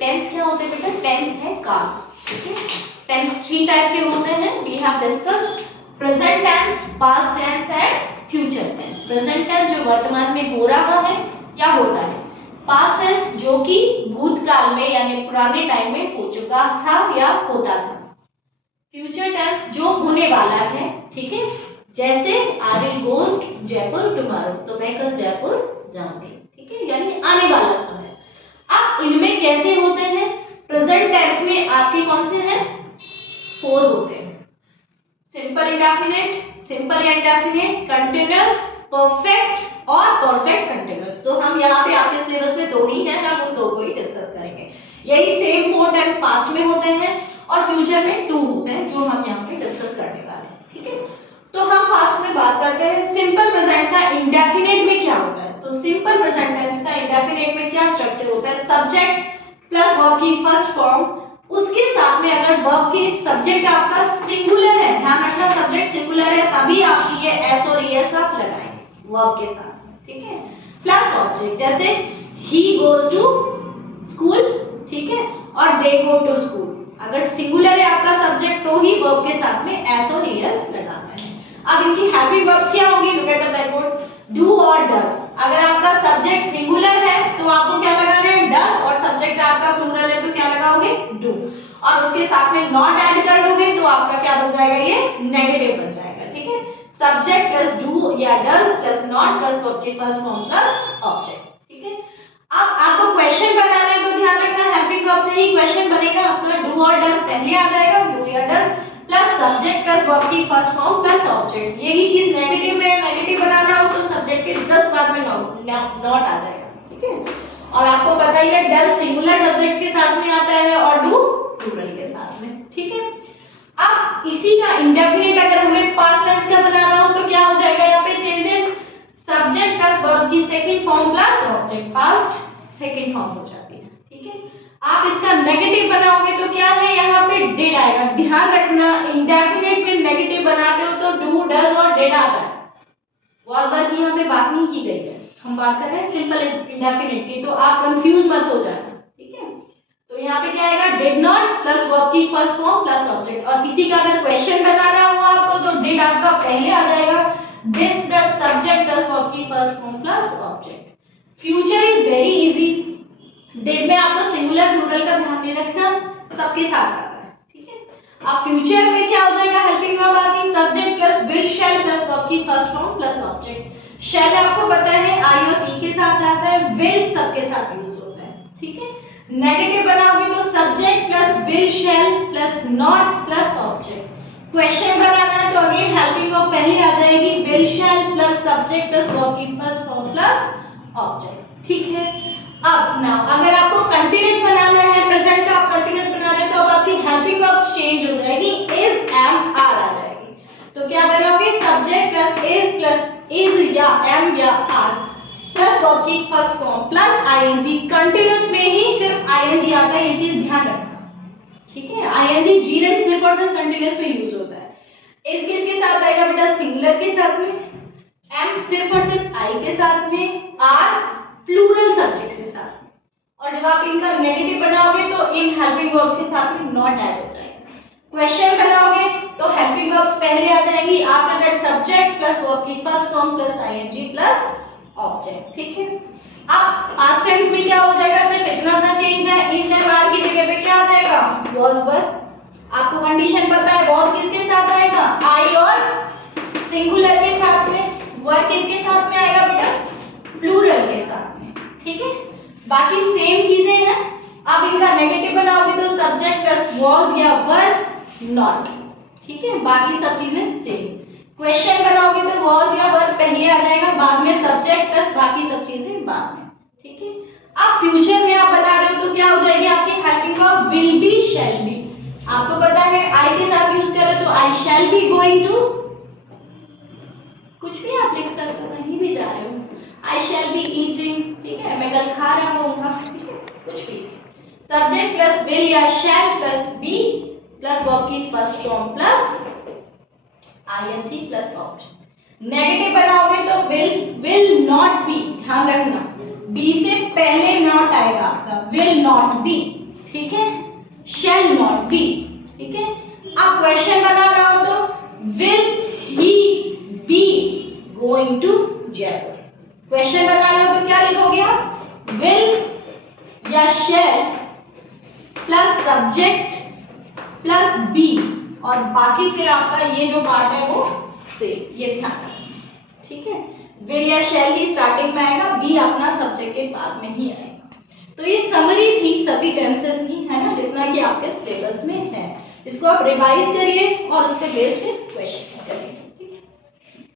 Tense क्या होते हैं बेटा? टेंस है काल, ठीक है। टेंस 3 टाइप के होते हैं, we have discussed present tense, past tense and future tense. Present tense जो वर्तमान में हो रहा है या होता है, पास्ट टेंस जो कि भूतकाल में यानी पुराने टाइम में हो चुका था या होता था, फ्यूचर टेंस जो होने वाला है, ठीक है। जैसे I will go Jaipur tomorrow, तो मैं कल जयपुर जाऊंगी, ठीक है, यानी आने वाला समय। अब इनमें कैसे होते हैं? प्रेजेंट टेंस में आपके कौन से हैं? 4 होते हैं, simple indefinite, simple indefinite, continuous, perfect और परफेक्ट कंटीन्यूअस। तो हम यहाँ पे आपके सिलेबस में 2 ही हैं, हम उन 2 को ही डिस्कस करेंगे। यही सेम 4 टेंस पास्ट में होते हैं और फ्यूचर में 2 होते हैं, जो हम यहाँ पे डिस्कस करने वाले हैं, ठीक है। तो हम फास्ट में बात करते हैं सिंपल प्रेजेंट का इंडेफिनिट में क्या होता है। तो सिंपल प्रेजेंट टेंस का इंडेफिनिट में क्या स्ट्रक्चर होता है? सब्जेक्ट प्लस वर्ब की फर्स्ट फॉर्म, उसके साथ में अगर वर्ब के सब्जेक्ट आपका सिंगुलर है, ध्यान रखना सब्जेक्ट सिंगुलर है तभी आप ये एस और ईएस आप लगाएंगे वर्ब के साथ, ठीक है। प्लस ऑब्जेक्ट, जैसे ही गोज टू स्कूल, ठीक है, और दे गो टू स्कूल। अगर सिंगुलर है आपका सब्जेक्ट तो ही वर्ब के साथ में एस और ईएस लगाना है। अब इनकी हेल्पिंग वर्ब्स क्या होंगी? Look at the blackboard, do और डज। अगर आपका सब्जेक्ट सिंगुलर है तो आपको क्या लगाना है? डज, और सब्जेक्ट आपका प्लूरल है तो क्या लगाओगे? डू। और उसके साथ में नॉट ऐड कर दोगे तो आपका क्या बन जाएगा? ये नेगेटिव बन जाएगा, ठीक है। सब्जेक्ट प्लस डू या does plus not plus verb की फर्स्ट फॉर्म प्लस ऑब्जेक्ट, ठीक है। अब आपको क्वेश्चन बनाना है तो ध्यान रखना हेल्पिंग वर्ब से ही क्वेश्चन बनेगा। आपका डू और डज पहले आ जाएगा, डू या does plus subject plus verb की फर्स्ट फॉर्म प्लस ऑब्जेक्ट। यही चीज नेगेटिव में नेगेटिव बनाना हो तो सब्जेक्ट के जस्ट बाद में नॉट आ जाएगा, ठीक है। और आपको पता ही है डज सिंगुलर सब्जेक्ट के साथ में आता है और डू प्लूरल के साथ में, ठीक है। अब इसी का इंडेफिनिट अगर हमें पास्ट टेंस का बनाना हो तो क्या हो जाएगा? यहाँ पे चेंजेस, सब्जेक्ट प्लस वर्ब की second form plus object, past second form हो जाती है, ठीक है। आप इसका नेगेटिव बनाओगे तो क्या है? यहाँ पे डिड आएगा। ध्यान रखना इंडेफिनिट में नेगेटिव बनाते हो तो डू डज और डिड आता है, वाज वर की यहाँ पे बात नहीं की गई है, हम बात कर रहे हैं सिंपल इंडेफिनिट की, तो आप कंफ्यूज मत हो जाना, ठीक है। तो यहाँ पे क्या आएगा? डिड नॉट प्लस वर्ब की फर्स्ट फॉर्म प्लस ऑब्जेक्ट। और किसी का अगर क्वेश्चन बनाना हुआ आपको तो डिड आपका पहले आ जाएगा, this plus subject plus verb की first form plus object. Future is very easy, did में आपको सिंगुलर प्लूरल का ध्यान नहीं रखना, सबके साथ आता है, ठीक है। अब फ्यूचर में क्या हो जाएगा? हेल्पिंग वर्ब आती, subject plus will shall plus verb की फर्स्ट फॉर्म प्लस ऑब्जेक्ट। शैल आपको पता है आई और ई के साथ आता है, विल सबके साथ यूज होता है, ठीक है। नेगेटिव बनाओगे तो subject plus will shall plus not plus object. Question बनाना है तो अगेन हेल्पिंग वर्ब पहले आ जाएगी, will shall plus subject plus verb की फर्स्ट फॉर्म प्लस ऑब्जेक्ट, ठीक है। अब नाउ अगर आपको कंटीन्यूअस बनाना है, प्रेजेंट का आप कंटीन्यूअस बना रहे हैं तो अब आपकी हेल्पिंग वर्ब्स चेंज हो जाएगी, इज एम आर आ जाएगी। तो क्या बनाओगे? सब्जेक्ट प्लस इज या एम या आर प्लस वर्ब की first form plus ING. Continuous में ही सिर्फ आईएनजी आता है, ये चीज ध्यान रखना, ठीक है। आईएनजी जीरेंट सिर्फ और सिर्फ कंटीन्यूअस में यूज होता है। इज किसके साथ आएगा बेटा? सिंगुलर के साथ में, एम सिर्फ और सिर्फ आई के साथ में, आर प्लूरल सब्जेक्ट के साथ में। और जब आप इनका नेगेटिव बनाओगे तो इन हेल्पिंग वर्ब्स के साथ में नॉट ऐड हो जाएगा। क्वेश्चन बनाओगे तो हेल्पिंग वर्ब्स पहले आ जाएंगी, after that subject plus verb की first form plus ING plus object, ठीक है। अब पास्ट टेंस में क्या हो जाएगा? सिर्फ इतना सा चेंज है, इज एम आर की जगह पे क्या आ जाएगा? वाज वर। आपको कंडीशन पता है, वाज किसके साथ आएगा? आई और सिंगुलर के साथ में, वर किसके साथ में आएगा बेटा? प्लूरल के साथ में, ठीक है। बाकी सेम चीजें हैं। अब इनका नेगेटिव बनाओगे तो सब्जेक्ट प्लस वाज या वर नॉट, ठीक है। बाकी सब चीजें सेम। क्वेश्चन बनाओगे तो वाज या वर पहले आ जाएगा, बाद में सब्जेक्ट प्लस बाकी सब चीजें बाद में, ठीक है। अब फ्यूचर में आप बना रहे हो तो क्या हो जाएगी आपकी helping verb? Will be, shall be. आपको पता है आई के साथ यूज कर रहे हो तो आई शैल बी गोइंग टू, कुछ भी आप लिख सकते हो, कहीं भी जा रहे हो, आई शैल बी ईटिंग, ठीक है, मैं कल खा रहा हूँगा, ठीक है, कुछ भी। सब्जेक्ट प्लस विल या shall plus be plus verb की first form plus ING plus object. Negative बनाओगे तो विल नॉट बी, ध्यान रखना बी से पहले नॉट आएगा आपका, विल नॉट बी, ठीक है, shall not be, ठीक है। अब क्वेश्चन बना रहा हो तो will he be going to Jaipur, question बना लो तो क्या लिखोगे आप, will या shall plus subject plus be और बाकी फिर आपका ये जो पार्ट है वो से, ये ध्यान रखना, ठीक है। विल या शैल ही स्टार्टिंग में आएगा, बी अपना सब्जेक्ट के बाद में ही आएगा। तो ये समरी थी सभी टेंसेस की, है ना, जितना कि आपके सिलेबस में है। इसको आप रिवाइज करिए और उसके बेस पे क्वेश्चन करिए।